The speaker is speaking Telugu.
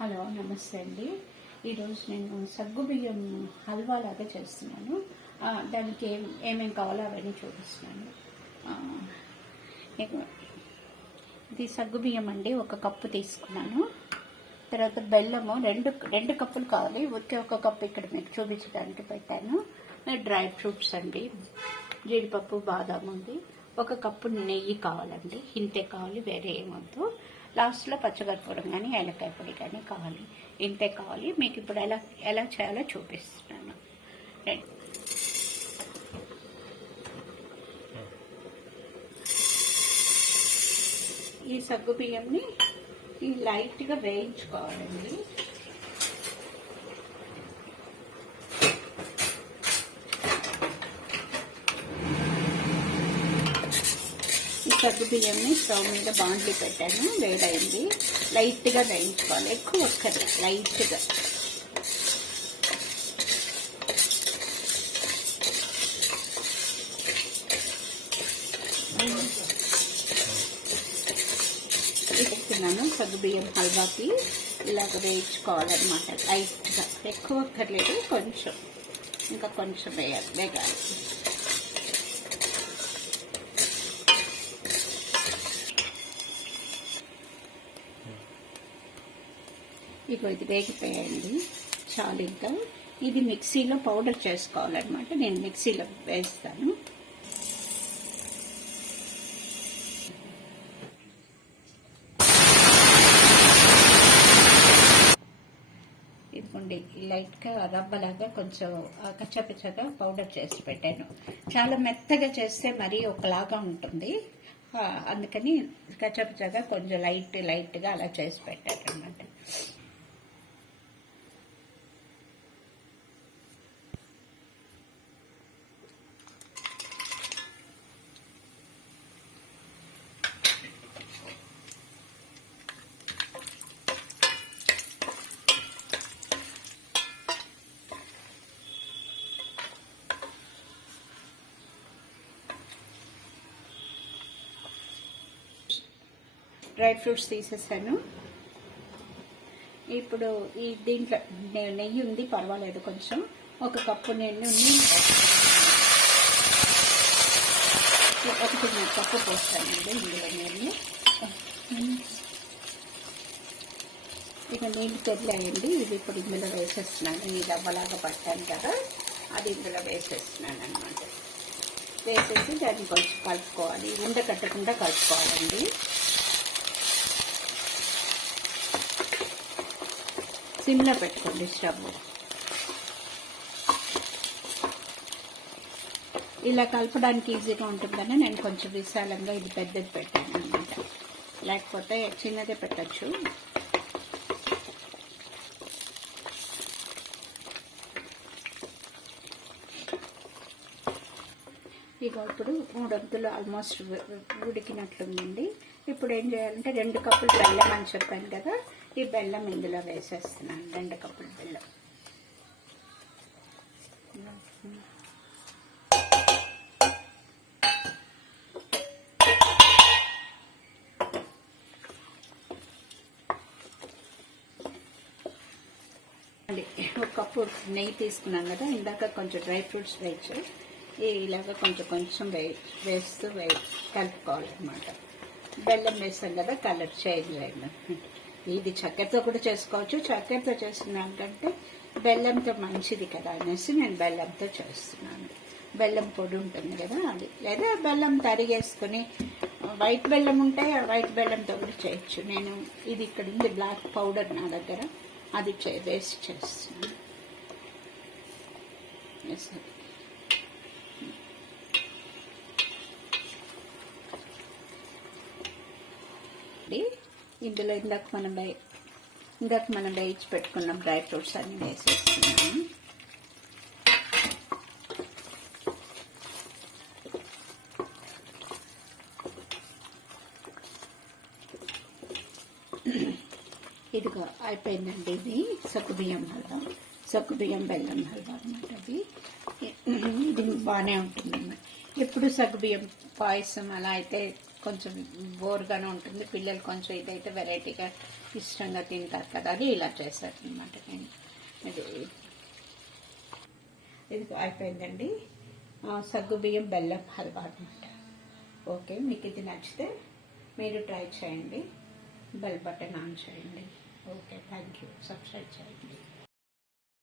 హలో నమస్తే అండి. ఈరోజు నేను సగ్గుబియ్యం హల్వా లాగా చేస్తున్నాను. దానికి ఏమేమి కావాలో అవన్నీ చూపిస్తున్నాను. ఇది సగ్గుబియ్యం అండి, 1 కప్పు తీసుకున్నాను. తర్వాత బెల్లము రెండు కప్పులు కావాలి. ఒకే 1 కప్పు ఇక్కడ మీకు చూపించడానికి పెట్టాను. డ్రై ఫ్రూట్స్ అండి, జీడిపప్పు, బాదాం ఉంది. 1 కప్పు నెయ్యి కావాలండి. ఇంతే కావాలి, వేరే ఏమొద్దు. లాస్ట్లో పచ్చకర్పూరం కానీ ఏలకాయ పొడి కానీ కావాలి. ఇంతే కావాలి. మీకు ఇప్పుడు ఎలా చేయాలో చూపిస్తున్నాను. ఈ సగ్గు బియ్యంని లైట్గా వేయించుకోవాలండి. సగ్గు బియ్యంని స్టవ్ మీద బాండ్లీ పెట్టాను, వేడైంది. లైట్గా వేయించుకోవాలి, ఎక్కువ ఒక్కటి లైట్గా. చెప్తున్నాను, సగ్గు బియ్యం హల్వాకి ఇలాగ వేయించుకోవాలన్నమాట. లైట్గా, ఎక్కువ ఒక్కర్లేదు, కొంచెం ఇంకా కొంచెం వేగాలి. ఇగో ఇది వేగిపోయాయండి, చాలు. ఇంకా ఇది మిక్సీలో పౌడర్ చేసుకోవాలన్నమాట. నేను మిక్సీలో వేస్తాను. ఇదిగోండి, లైట్గా రవ్వలాగా కొంచెం కచ్చపిచ్చగా పౌడర్ చేసి పెట్టాను. చాలా మెత్తగా చేస్తే మరీ ఒకలాగా ఉంటుంది, అందుకని కచ్చపిచ్చగా కొంచెం లైట్గా అలా చేసి పెట్టాను అన్నమాట. డ్రై ఫ్రూట్స్ తీసేసాను. ఇప్పుడు ఈ దీంట్లో నెయ్యి ఉంది, పర్వాలేదు. కొంచెం 1 కప్పు నెయ్యి ఉంది, 1 కప్పు పోస్తానండి ఇందులో నెయ్యి. ఇక నీళ్ళు తెల్లాయండి. ఇది ఇప్పుడు ఇందులో వేసేస్తున్నాను. ఈ దవ్వలాగా పట్టాను కదా, అది ఇందులో వేసేస్తున్నాను అన్నమాట. వేసేసి దాన్ని కొంచెం కలుపుకోవాలి, ఉండ కట్టకుండా కలుపుకోవాలండి. సిమ్లో పెట్టుకోండి స్టవ్. ఇలా కలపడానికి ఈజీగా ఉంటుందని నేను కొంచెం విశాలంగా ఇది పెద్దది పెట్టాను అన్నమాట. లేకపోతే చిన్నదే పెట్టచ్చు. ఇక ఇప్పుడు 3 వంతులు ఆల్మోస్ట్ ఉడికినట్లుందండి. ఇప్పుడు ఏం చేయాలంటే 2 కప్పులు బెల్లం అని చెప్పాను కదా, ఈ బెల్లం ఇందులో వేసేస్తున్నాను. 2 కప్పులు బెల్లం. అది 1 కప్పు నెయ్యి తీసుకున్నాను కదా, ఇందాక కొంచెం డ్రై ఫ్రూట్స్ వేయచ్చు. ఇలాగ కొంచెం వేస్తూ కలుపుకోవాలన్నమాట. బెల్లం వేస్తాం కదా, కలర్ చేంజ్ అయింది. ఇది చక్కెరతో కూడా చేసుకోవచ్చు. చక్కెరతో చేస్తున్నాను కంటే బెల్లంతో మంచిది కదా అనేసి నేను బెల్లంతో చేస్తున్నాను. బెల్లం పొడి ఉంటుంది కదా అది, లేదా బెల్లం తరిగేసుకుని వైట్ బెల్లం ఉంటే వైట్ బెల్లంతో కూడా చేయొచ్చు. నేను ఇది ఇక్కడ ఉంది బ్లాక్ పౌడర్ నా దగ్గర, అది వేసి చేస్తున్నాను. ఇందులో ఇందాక మనం వేయించి పెట్టుకున్న డ్రై ఫ్రూట్స్ అన్ని వేసేస్తున్నాను. ఇదిగో అయిపోయిందండి. ఇది సగ్గుబియ్యం హల్వా, సగ్గుబియ్యం బెల్లం హల్వా అన్నమాట. ఇది బాగానే ఉంటుంది. ఎప్పుడు సగ్గుబియ్యం పాయసం అలా అయితే కొంచెం బోర్గానే ఉంటుంది. పిల్లలు కొంచెం ఇదైతే వెరైటీగా ఇష్టంగా తింటారు కదా, అది ఇలా చేశాను అనమాట నేను. ఇది అయిపోయిందండి. సగ్గుబియ్యం బెల్లం హల్వా అనమాట. ఓకే, మీకు ఇది నచ్చితే మీరు ట్రై చేయండి, బెల్ బటన్ ఆన్ చేయండి. Okay, thank you. సబ్స్క్రైబ్ చేయండి.